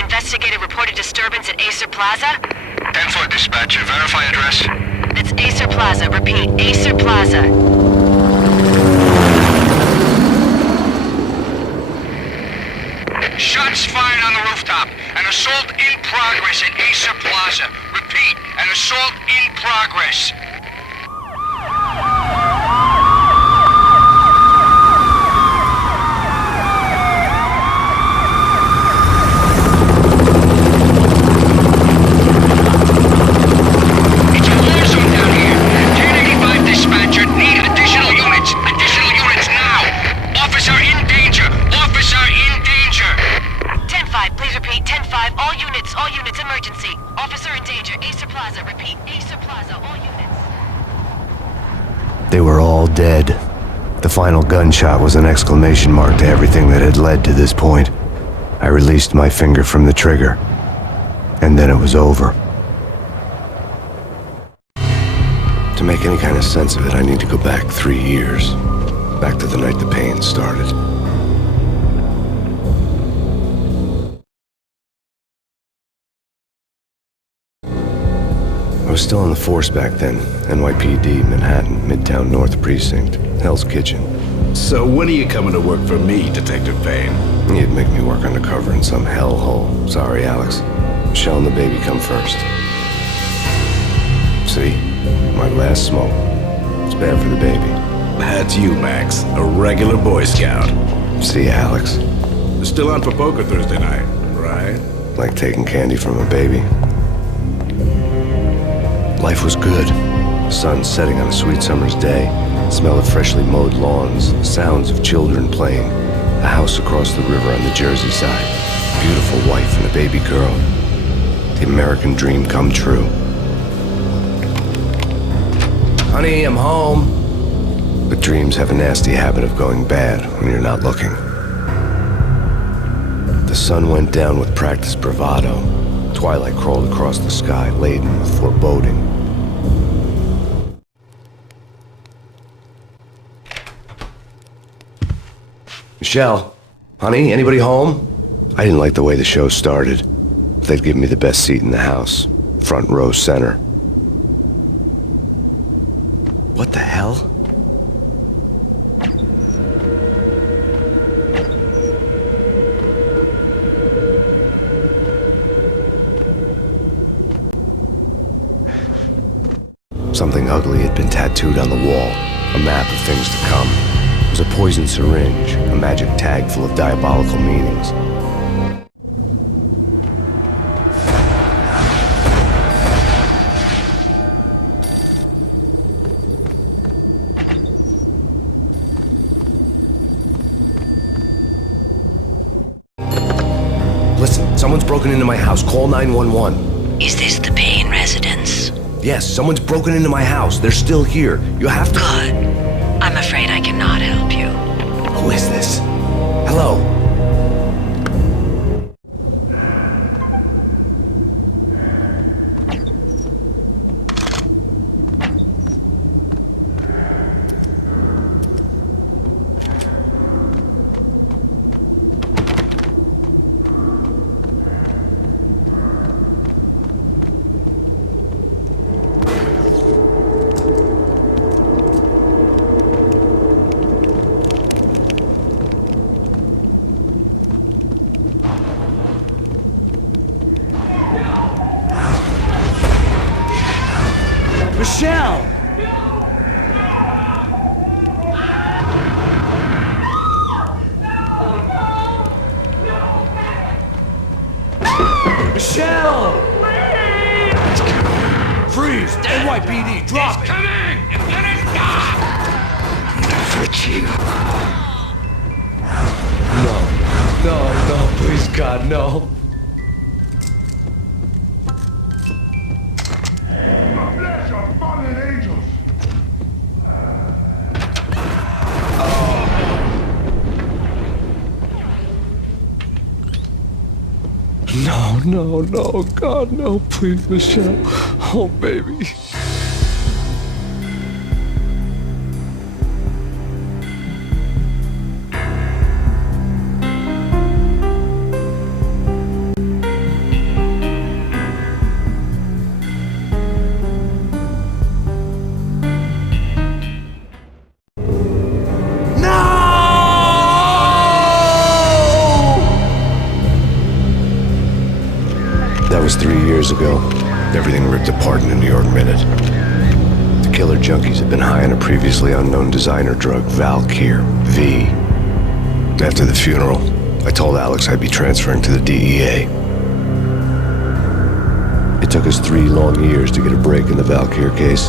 investigator reported disturbance at Acer Plaza? 10-4 dispatcher, verify address. That's Acer Plaza. Repeat, Acer Plaza. Shots fired on the rooftop. An assault in progress at Acer Plaza. Repeat, an assault in progress. It's a war zone down here. 1085 dispatcher, need additional units. Additional units now. Officer in danger. Officer in danger. 10-5, please repeat. 10-5, all units, emergency. Officer in danger, Acer Plaza. Repeat, Acer Plaza, all units. They were all dead. The final gunshot was an exclamation mark to everything that had led to this point. I released my finger from the trigger, and then it was over. To make any kind of sense of it, I need to go back 3 years. Back to the night the pain started. I was still on the force back then. NYPD, Manhattan, Midtown North Precinct, Hell's Kitchen. So when are you coming to work for me, Detective Payne? You'd make me work undercover in some hellhole. Sorry, Alex. Michelle and the baby come first. See? My last smoke. It's bad for the baby. That's you, Max. A regular Boy Scout. See, Alex? Still on for poker Thursday night, right? Like taking candy from a baby. Life was good. The sun setting on a sweet summer's day. The smell of freshly mowed lawns. The sounds of children playing. A house across the river on the Jersey side. A beautiful wife and a baby girl. The American dream come true. Honey, I'm home. But dreams have a nasty habit of going bad when you're not looking. The sun went down with practiced bravado. Twilight crawled across the sky, laden with foreboding. Michelle, honey, anybody home? I didn't like the way the show started. They'd give me the best seat in the house, front row center. What the hell? Something ugly had been tattooed on the wall, a map of things to come. It was a poison syringe, a magic tag full of diabolical meanings. Listen, someone's broken into my house. Call 911. Is this the Payne residence? Yes, someone's broken into my house. They're still here. You have to... Good. I'm afraid I cannot help you. Who is this? Hello? Michelle! Michelle! It's coming. Freeze! NYPD, drop it! Coming! It's gonna stop! No, please, God, no. Bless your fallen angels! No, God, no, please, Michelle. Oh, baby. That was 3 years ago. Everything ripped apart in a New York minute. The killer junkies had been high on a previously unknown designer drug, Valkyr, V. After the funeral, I told Alex I'd be transferring to the DEA. It took us 3 long years to get a break in the Valkyr case.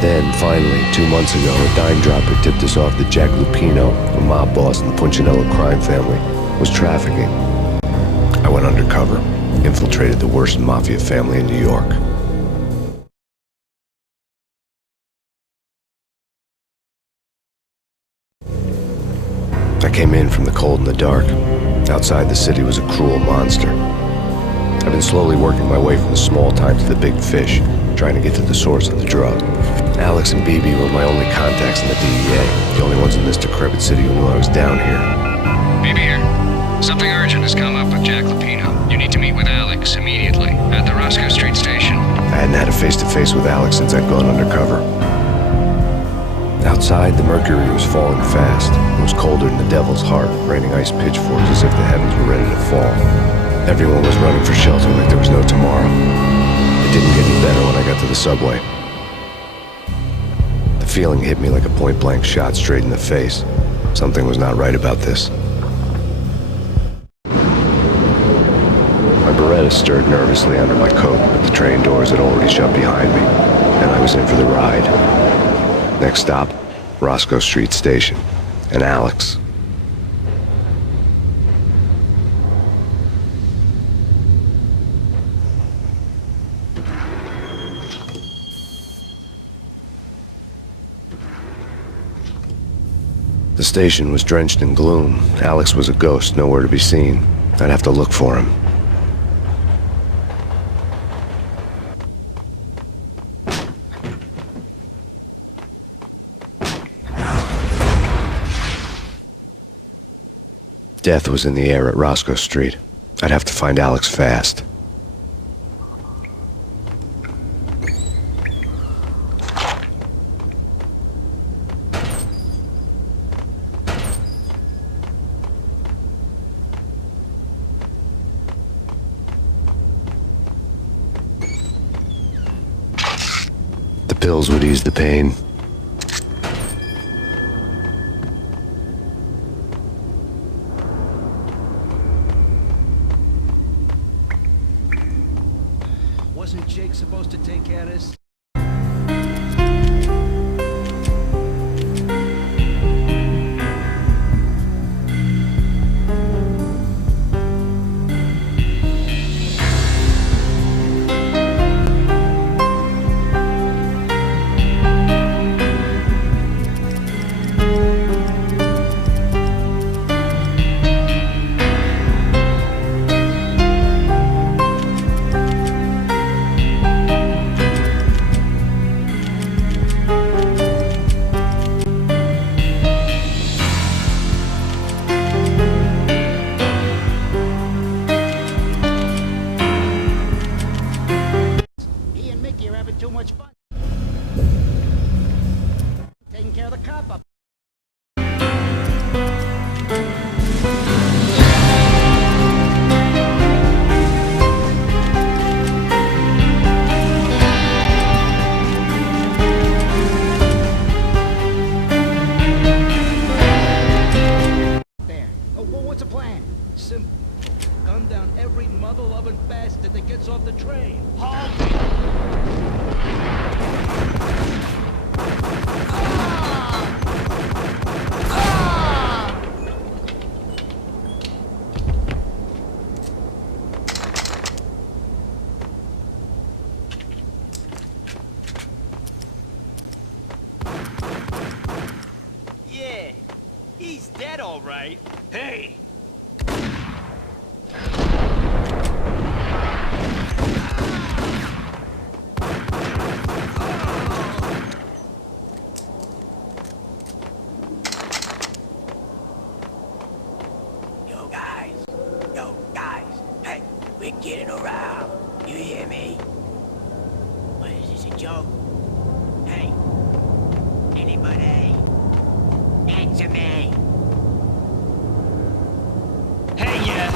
Then, finally, 2 months ago, a dime dropper tipped us off that Jack Lupino, a mob boss in the Punchinello crime family, was trafficking. I went undercover, infiltrated the worst mafia family in New York. I came in from the cold and the dark. Outside the city was a cruel monster. I've been slowly working my way from the small time to the big fish, trying to get to the source of the drug. Alex and BB were my only contacts in the DEA, the only ones in this decrepit city who knew I was down here. BB here. Something urgent has come up with Jack Lupino. You need to meet with Alex immediately at the Roscoe Street station. I hadn't had a face-to-face with Alex since I'd gone undercover. Outside, the mercury was falling fast. It was colder than the devil's heart, raining ice pitchforks as if the heavens were ready to fall. Everyone was running for shelter like there was no tomorrow. It didn't get any better when I got to the subway. The feeling hit me like a point-blank shot straight in the face. Something was not right about this. My Beretta stirred nervously under my coat, but the train doors had already shut behind me, and I was in for the ride. Next stop, Roscoe Street Station, and Alex. The station was drenched in gloom. Alex was a ghost, nowhere to be seen. I'd have to look for him. Death was in the air at Roscoe Street. I'd have to find Alex fast. The pills would ease the pain. Wasn't Jake supposed to take care of this? Too much fun. Taking care of the cop up. There. Oh, well, what's the plan? Simple. Gun down every mother-loving bastard that gets off the train. Halt! Yeah, he's dead all right. Hey! Yo, guys, hey, we're getting around. You hear me? What, is this a joke? Hey, anybody? Answer me. Hey, yeah.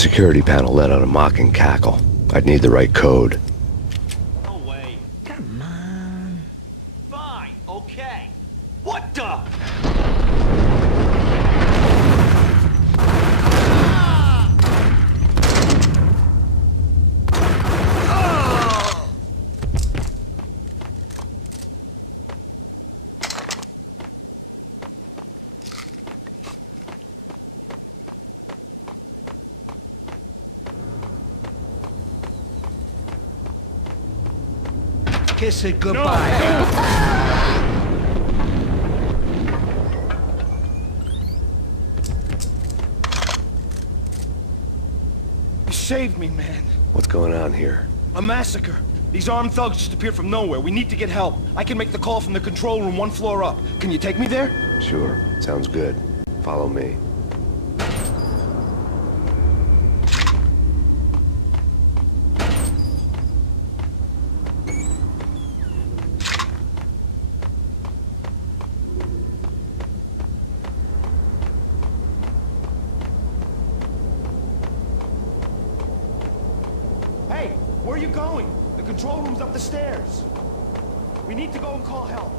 security panel let out a mocking cackle. I'd need the right code. No way. Come on. Fine, okay. What the? Kiss it goodbye. You saved me, man. What's going on here? A massacre. These armed thugs just appeared from nowhere. We need to get help. I can make the call from the control room 1 floor up. Can you take me there? Sure, sounds good. Follow me. Hey, where are you going? The control room's up the stairs. We need to go and call help.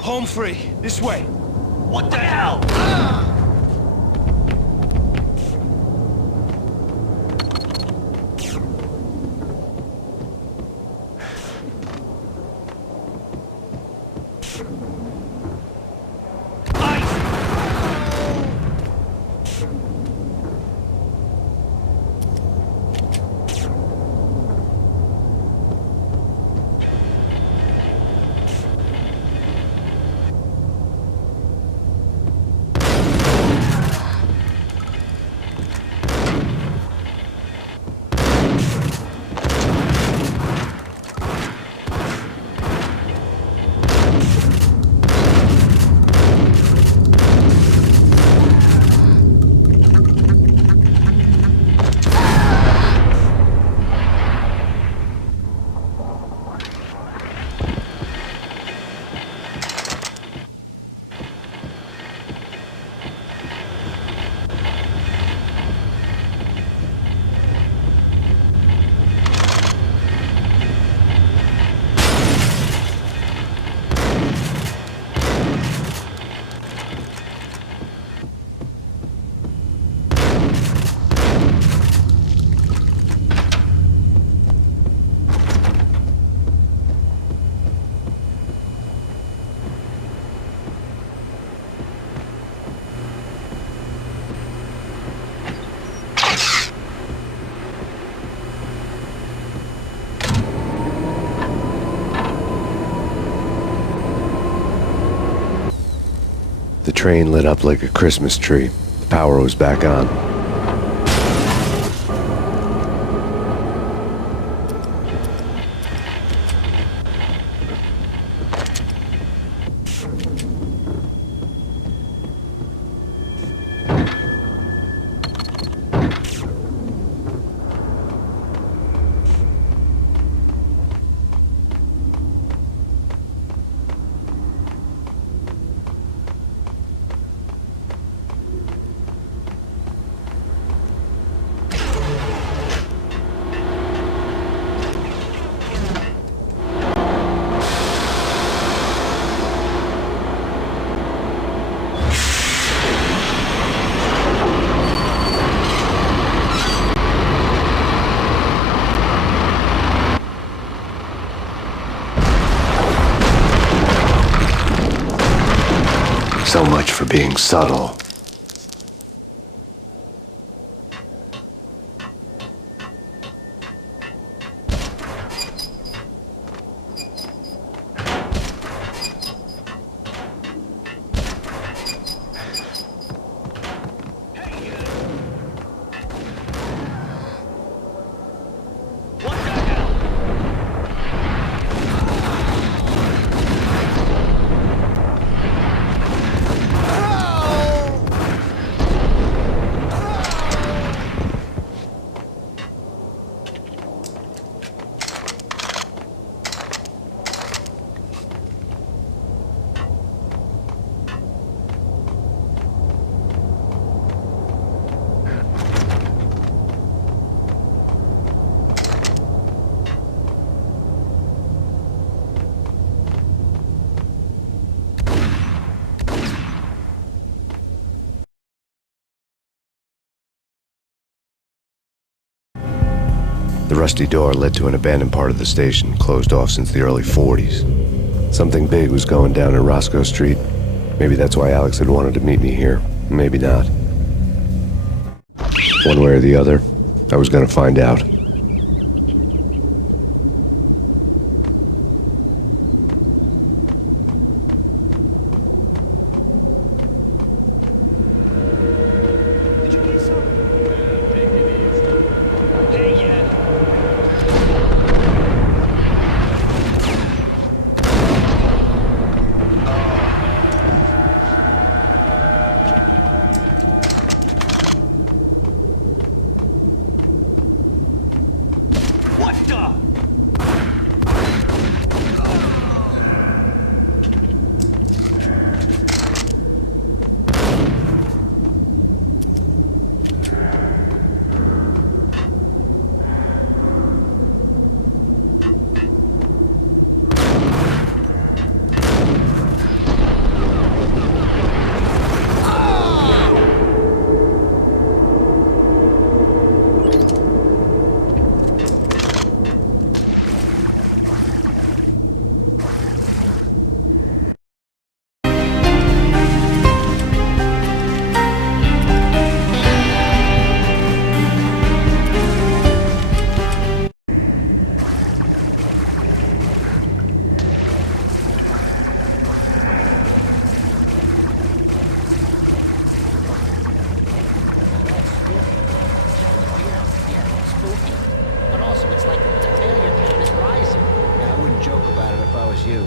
Home free. This way. What the hell? The train lit up like a Christmas tree. The power was back on. So much for being subtle. The rusty door led to an abandoned part of the station, closed off since the early 40s. Something big was going down in Roscoe Street. Maybe that's why Alex had wanted to meet me here. Maybe not. One way or the other, I was gonna find out. But also, it's like the failure count is rising. Yeah, I wouldn't joke about it if I was you.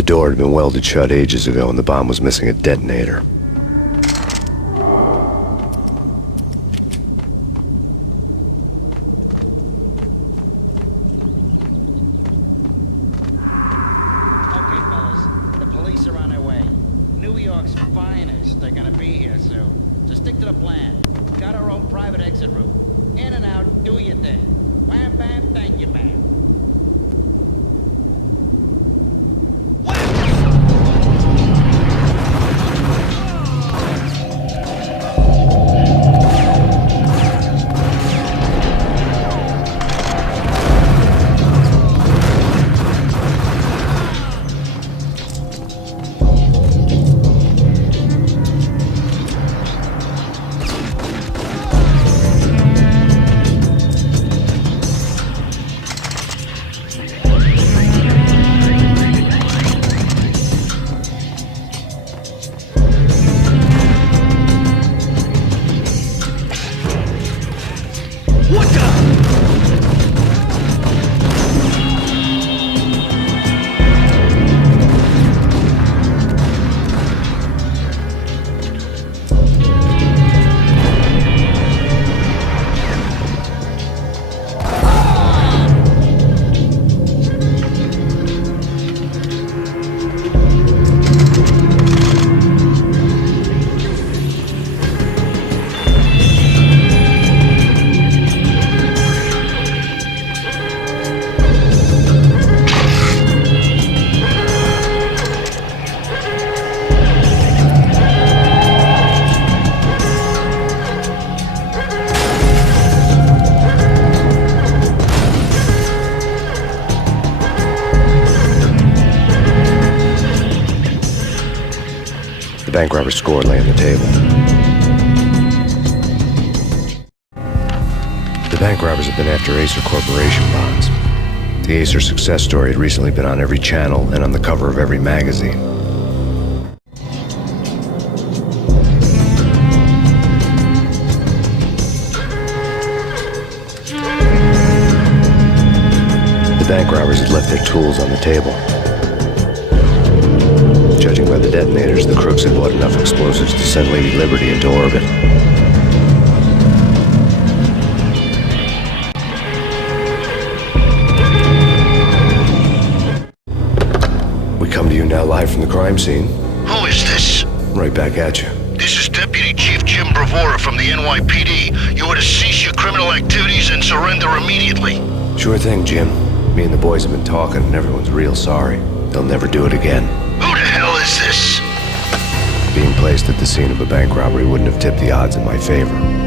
The door had been welded shut ages ago and the bomb was missing a detonator. Okay, fellas, the police are on their way. New York's finest. They're gonna be here soon. So stick to the plan. Got our own private exit route. In and out, do your thing. Wham bam, thank you, ma'am. bank robber's score lay on the table. The bank robbers have been after Acer Corporation bonds. The Acer success story had recently been on every channel and on the cover of every magazine. The bank robbers had left their tools on the table. Judging by the detonators, the crooks had bought enough explosives to send Lady Liberty into orbit. Come to you now live from the crime scene. Who is this? Right back at you. This is Deputy Chief Jim Bravura from the NYPD. You are to cease your criminal activities and surrender immediately. Sure thing, Jim. Me and the boys have been talking and everyone's real sorry. They'll never do it again. Who the hell is this? Being placed at the scene of a bank robbery wouldn't have tipped the odds in my favor.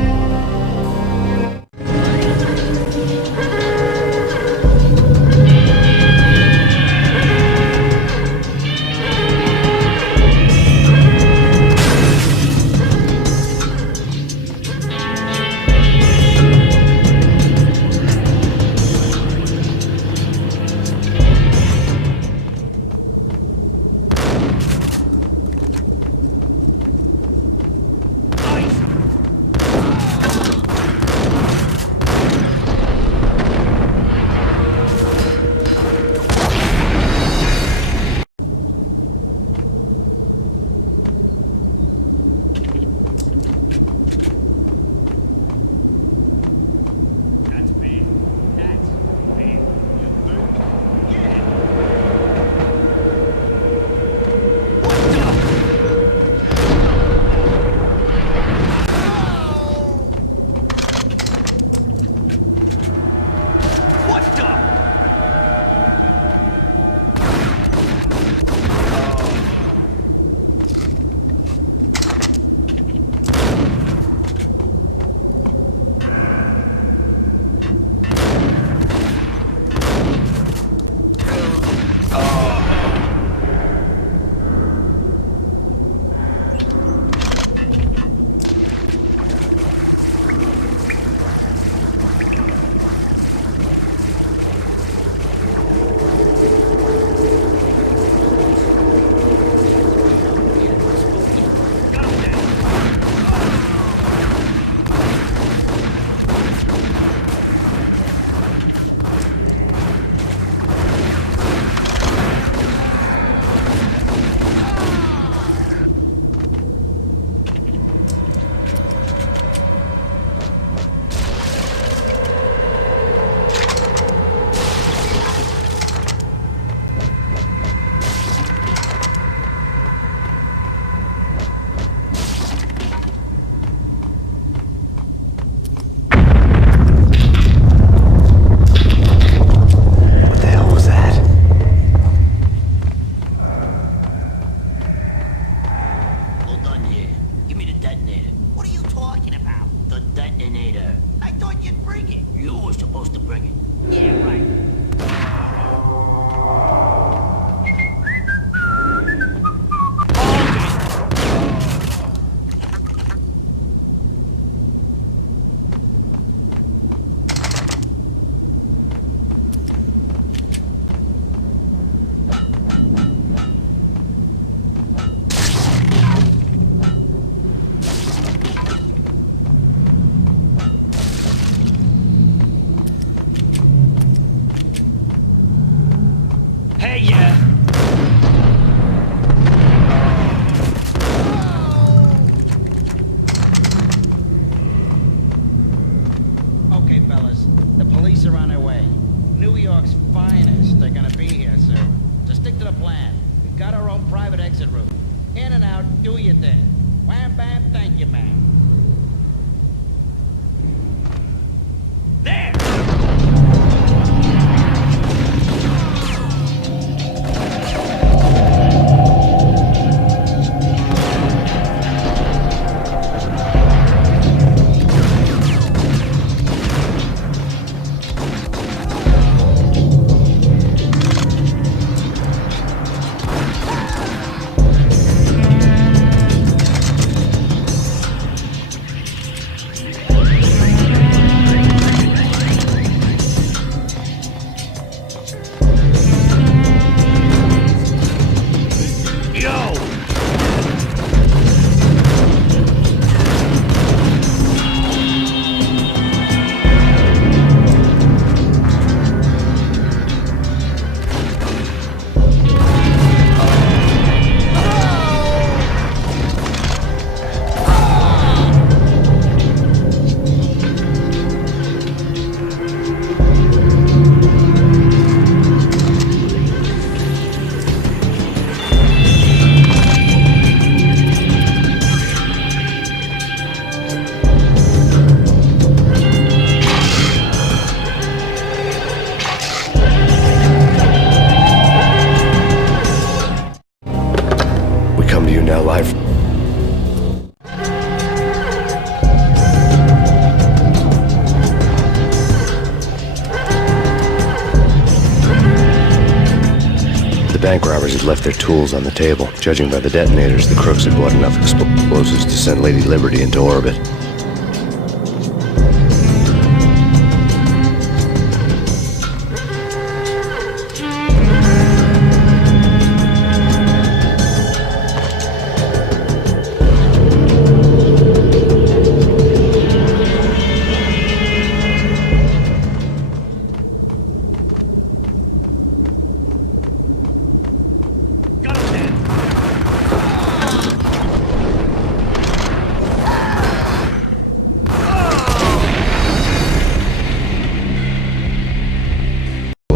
bank robbers had left their tools on the table. Judging by the detonators, the crooks had bought enough explosives to send Lady Liberty into orbit.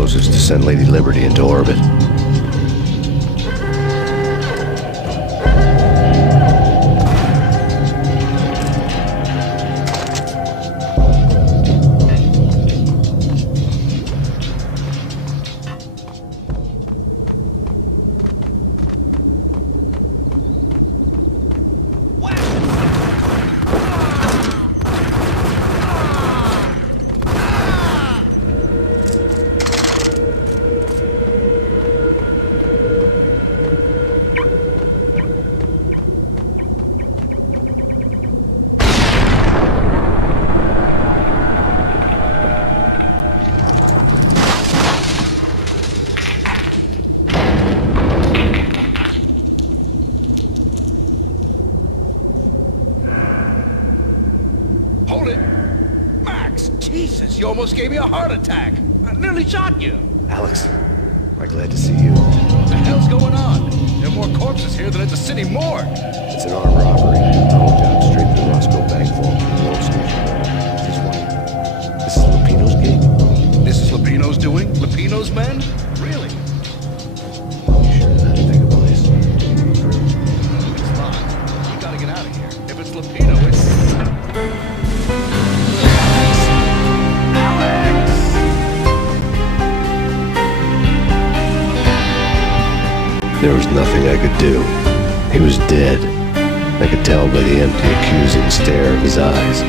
To send Lady Liberty into orbit. Jesus, you almost gave me a heart attack. I nearly shot you. Alex, I'm glad to see you. What the hell's going on? There are more corpses here than at the city morgue. It's an armed robbery. Tunnel job straight to the Roscoe bank vault from the old station. This is Lupino's gig? This is Lupino's doing? Lupino's men? Really? You sure that thing a place? It's locked. We gotta get out of here. If it's Lupino, it's... There was nothing I could do. He was dead. I could tell by the empty, accusing stare of his eyes.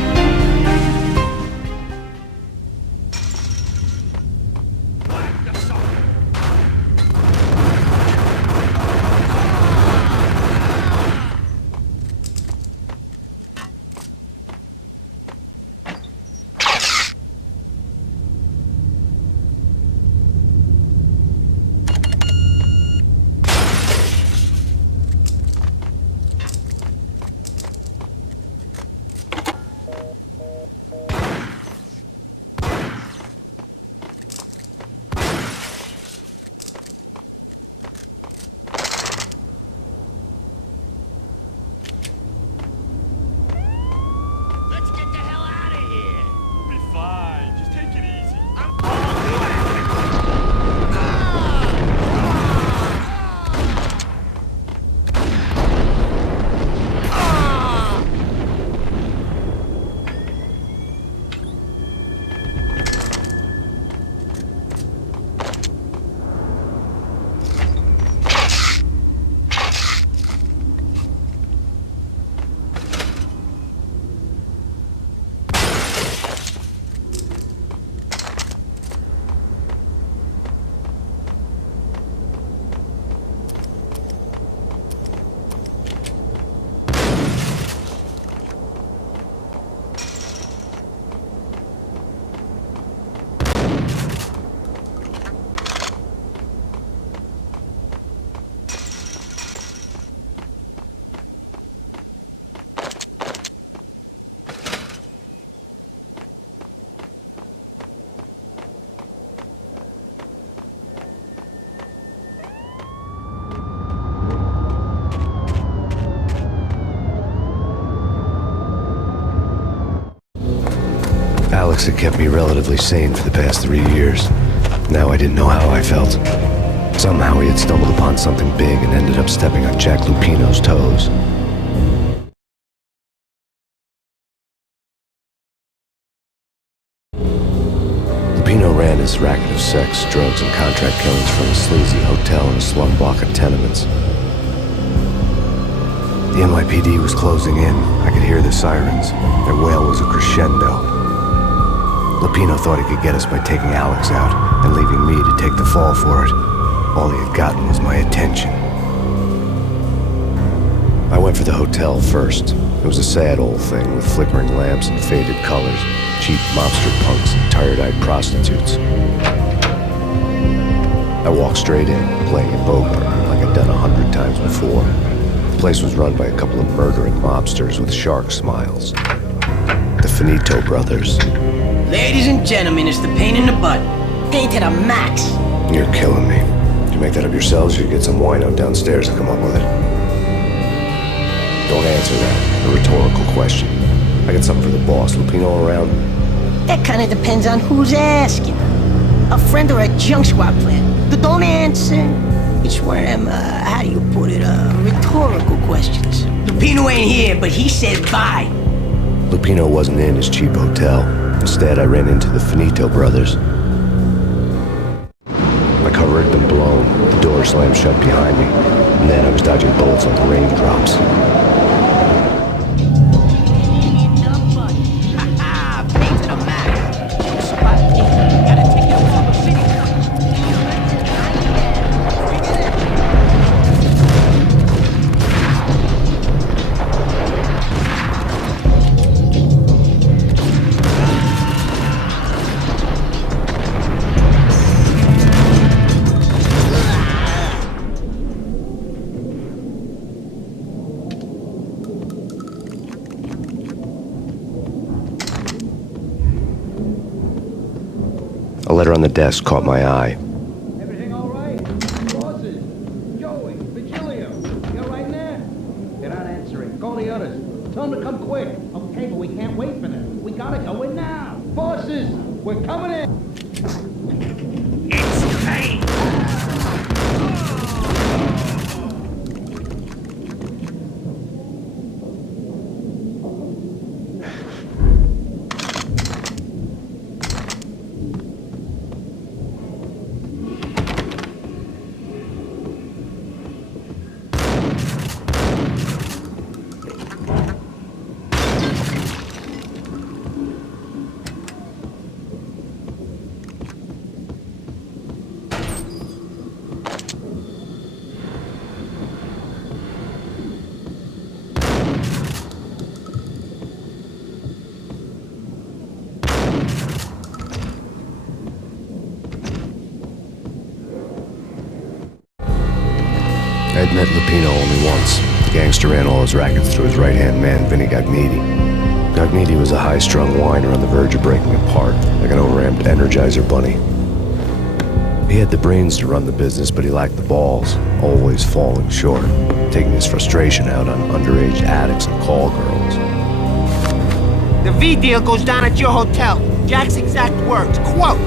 Alex had kept me relatively sane for the past 3 years. Now I didn't know how I felt. Somehow he had stumbled upon something big and ended up stepping on Jack Lupino's toes. Lupino ran his racket of sex, drugs, and contract killings from a sleazy hotel in a slum block of tenements. The NYPD was closing in. I could hear the sirens. Their wail was a crescendo. Lupino thought he could get us by taking Alex out and leaving me to take the fall for it. All he had gotten was my attention. I went for the hotel first. It was a sad old thing with flickering lamps and faded colors, cheap mobster punks and tired-eyed prostitutes. I walked straight in, playing it poker like I'd done 100 times before. The place was run by a couple of murdering mobsters with shark smiles. The Finito brothers. Ladies and gentlemen, it's the pain in the butt. Pain to the max. You're killing me. Did you make that up yourselves, or you get some wino downstairs to come up with it? Don't answer that. A rhetorical question. I got something for the boss. Lupino around? That kind of depends on who's asking. A friend or a junk squad plan. Don't answer. It's one of them, how do you put it, rhetorical questions. Lupino ain't here, but he said bye. Lupino wasn't in his cheap hotel. Instead, I ran into the Finito brothers. My cover had been blown. The door slammed shut behind me. And then I was dodging bullets like raindrops. A letter on the desk caught my eye. Everything all right? Bosses, Joey, Virgilio, you all right in there? They're not answering. Call the others. Tell them to come quick. Okay, but we can't wait for them. We gotta go in now. Bosses, we're coming in. It's Payne. I'd met Lupino only once. The gangster ran all his rackets through his right-hand man, Vinny Gagniti. Gagniti was a high-strung whiner on the verge of breaking apart, like an overamped Energizer bunny. He had the brains to run the business, but he lacked the balls, always falling short, taking his frustration out on underage addicts and call girls. The V deal goes down at your hotel. Jack's exact words, quote,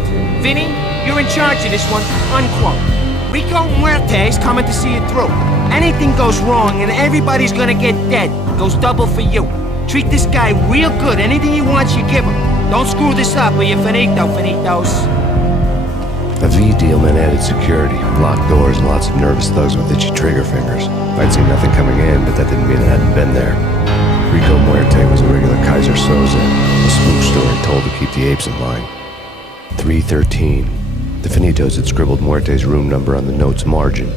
"Vinny, you're in charge of this one," unquote. Rico Muerte's coming to see it through. Anything goes wrong and everybody's gonna get dead. Goes double for you. Treat this guy real good. Anything he wants, you give him. Don't screw this up or you're finito, finitos. A V deal meant added security, locked doors, and lots of nervous thugs with itchy trigger fingers. I'd seen nothing coming in, but that didn't mean it hadn't been there. Rico Muerte was a regular Kaiser Soze, a spook story told to keep the apes in line. 313. The Finitos had scribbled Muerte's room number on the note's margin.